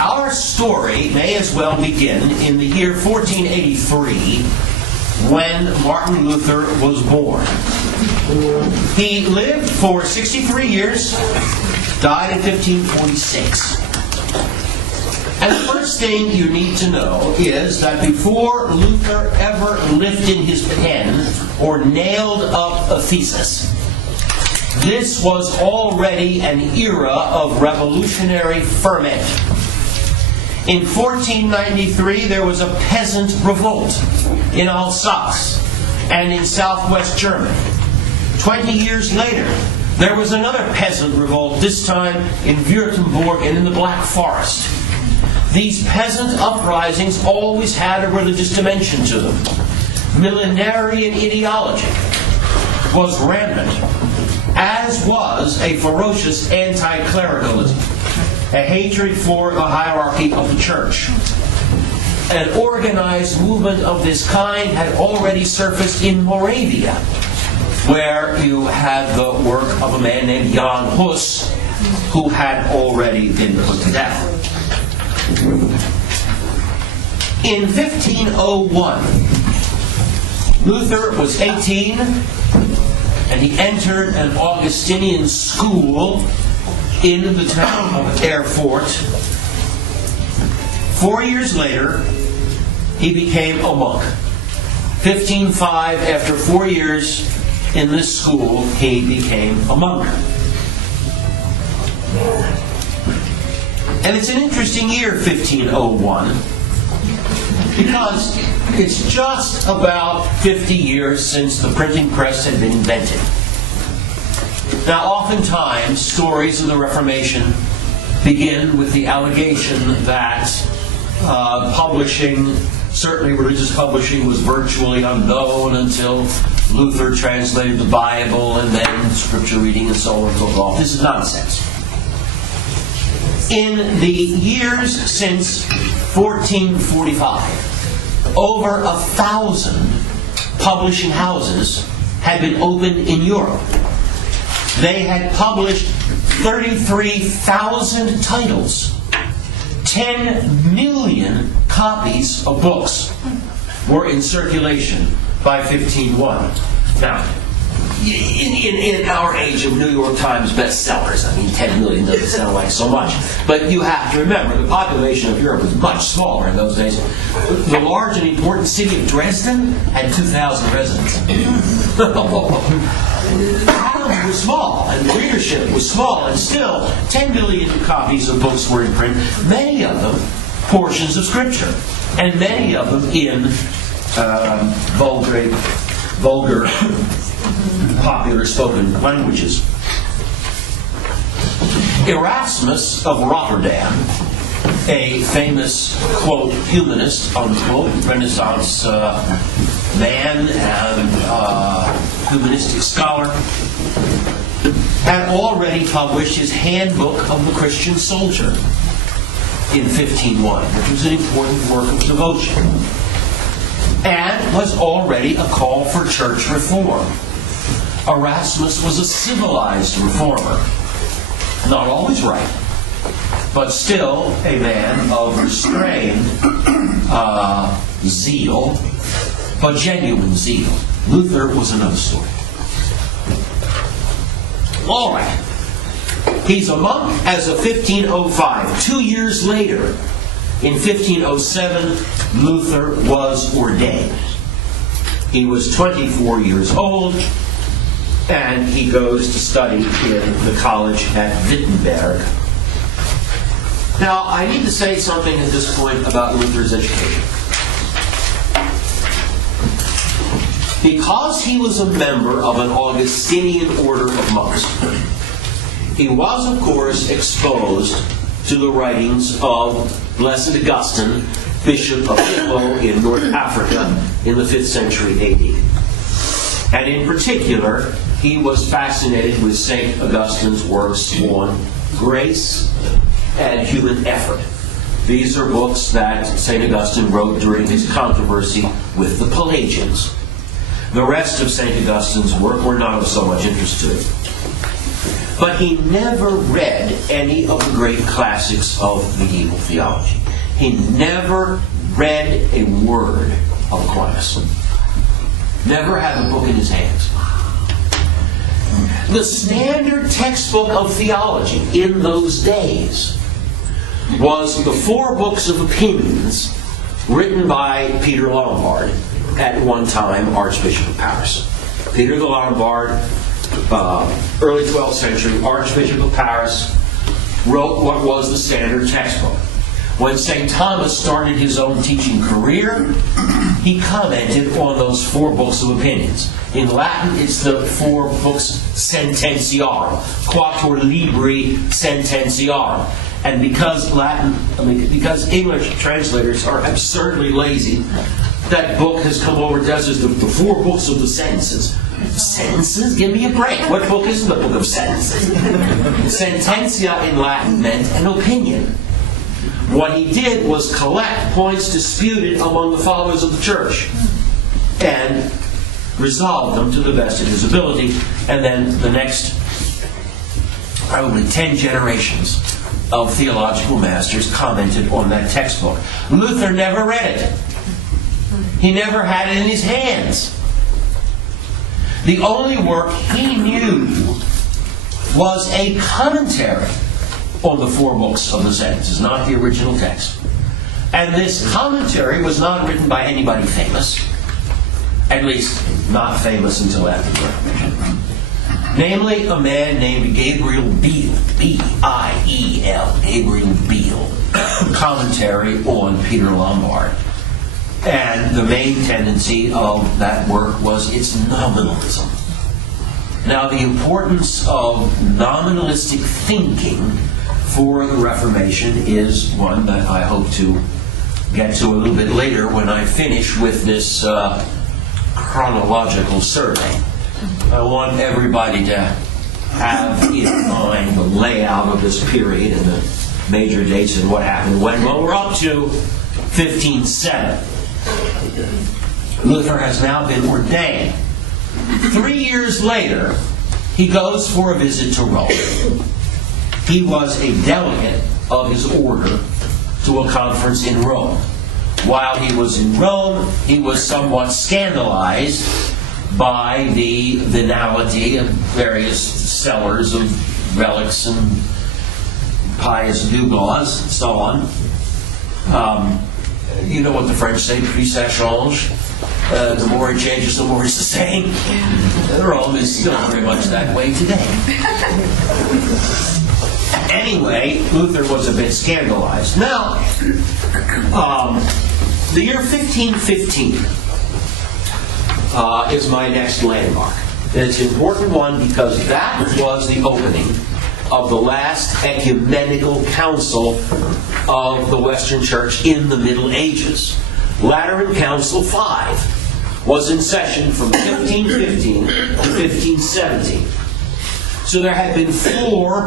Our story may as well begin in the year 1483, when Martin Luther was born. He lived for 63 years, died in 1546. And the first thing you need to know is that before Luther ever lifted his pen or nailed up a thesis, this was already an era of revolutionary ferment. In 1493, there was a peasant revolt in Alsace and in southwest Germany. 20 years later, there was another peasant revolt, this time in Württemberg and in the Black Forest. These peasant uprisings always had a religious dimension to them. Millenarian ideology was rampant, as was a ferocious anti-clericalism, a hatred for the hierarchy of the church. An organized movement of this kind had already surfaced in Moravia, where you had the work of a man named Jan Hus, who had already been put to death. In 1501, Luther was 18, and he entered an Augustinian school in the town of Erfurt. 4 years later, he became a monk. 1505, after 4 years in this school, he became a monk. And it's an interesting year, 1501, because it's just about 50 years since the printing press had been invented. Now, oftentimes, stories of the Reformation begin with the allegation that publishing, certainly religious publishing, was virtually unknown until Luther translated the Bible, and then scripture reading and so on and so forth. This is nonsense. In the years since 1445, over 1,000 publishing houses had been opened in Europe. They had published 33,000 titles. 10 million copies of books were in circulation by 1501. Now, in our age of New York Times bestsellers, 10 million doesn't sound like so much. But you have to remember, the population of Europe was much smaller in those days. The large and important city of Dresden had 2,000 residents. Towns were small, and the readership was small, and still 10 million copies of books were in print, many of them portions of Scripture, and many of them in vulgar popular spoken languages. Erasmus of Rotterdam, a famous, quote, humanist, unquote, Renaissance man and humanistic scholar, had already published his Handbook of the Christian Soldier in 1501, which was an important work of devotion, and was already a call for church reform. Erasmus was a civilized reformer. Not always right, but still a man of restrained zeal, but genuine zeal. Luther was another story. All right. He's a monk as of 1505. 2 years later, in 1507, Luther was ordained. He was 24 years old, and he goes to study in the college at Wittenberg. Now, I need to say something at this point about Luther's education. Because he was a member of an Augustinian order of monks, he was, of course, exposed to the writings of Blessed Augustine, Bishop of Hippo in North Africa in the 5th century A.D. And in particular, he was fascinated with St. Augustine's works on grace and human effort. These are books that St. Augustine wrote during his controversy with the Pelagians. The rest of St. Augustine's work were not of so much interest to him. But he never read any of the great classics of medieval theology. He never read a word of Aquinas. Never had a book in his hands. The standard textbook of theology in those days was the 4 books of opinions written by Peter Lombard, at one time Archbishop of Paris. Peter the Lombard, early 12th century Archbishop of Paris, wrote what was the standard textbook. When St. Thomas started his own teaching career, he commented on those 4 books of opinions. In Latin, it's the 4 books Sententiarum, Quator Libri Sententiarum. And because English translators are absurdly lazy, that book has come over to us as the 4 books of the sentences. Sentences? Give me a break. What book is the book of sentences? Sententia in Latin meant an opinion. What he did was collect points disputed among the followers of the church and resolve them to the best of his ability. And then the next probably 10 generations of theological masters commented on that textbook. Luther never read it. He never had it in his hands. The only work he knew was a commentary on the 4 books of the sentences, not the original text. And this commentary was not written by anybody famous, at least not famous until after the Reformation. Namely, a man named Gabriel Biel, B-I-E-L, Gabriel Biel, commentary on Peter Lombard. And the main tendency of that work was its nominalism. Now, the importance of nominalistic thinking for the Reformation is one that I hope to get to a little bit later when I finish with this chronological survey. I want everybody to have in mind the layout of this period and the major dates and what happened when. Well, we're up to 1507. Luther has now been ordained. 3 years later, he goes for a visit to Rome. He was a delegate of his order to a conference in Rome. While he was in Rome, he was somewhat scandalized by the venality of various sellers of relics and pious gewgaws and so on. You know what the French say, plus ça change. The more it changes, the more it's the same. Rome is still very much that way today. Anyway, Luther was a bit scandalized. Now, the year 1515 is my next landmark. And it's an important one because that was the opening of the last ecumenical council of the Western Church in the Middle Ages. Lateran Council V was in session from 1515 to 1517. So there had been 4